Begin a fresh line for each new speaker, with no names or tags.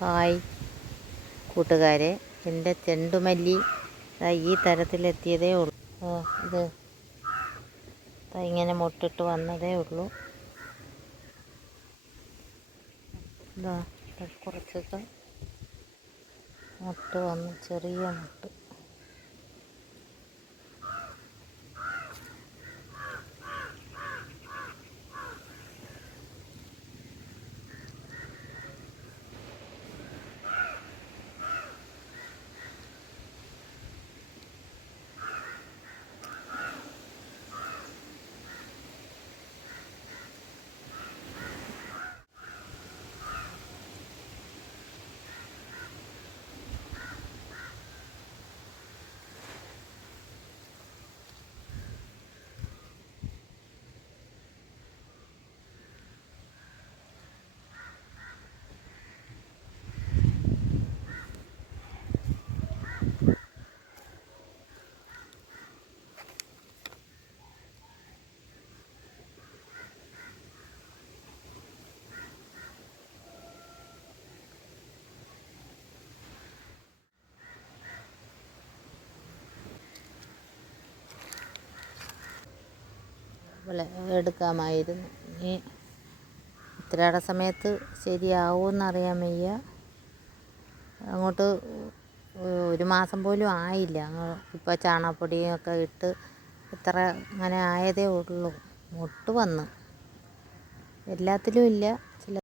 Hi കൂട്ടുകാരെ. എന്റെ ചെണ്ടുമല്ലി ഈ തരത്തിലെത്തിയതേ ഉള്ളൂ. ഇത് ഇങ്ങനെ മുട്ടിട്ട് വന്നതേ ഉള്ളൂ. കുറച്ചൊക്കെ മുട്ട് വന്ന് ചെറിയ മുട്ട്. എടുക്കാമായിരുന്നു. ഇനി ഇത്രയുടെ സമയത്ത് ശരിയാവുമെന്നറിയാൻ വയ്യ. അങ്ങോട്ട് ഒരു മാസം പോലും ആയില്ല. ഇപ്പോൾ ചാണകപ്പൊടിയൊക്കെ ഇട്ട് ഇത്ര അങ്ങനെ ആയതേ ഉള്ളൂ. മുട്ട് വന്ന്. എല്ലാത്തിലും ഇല്ല.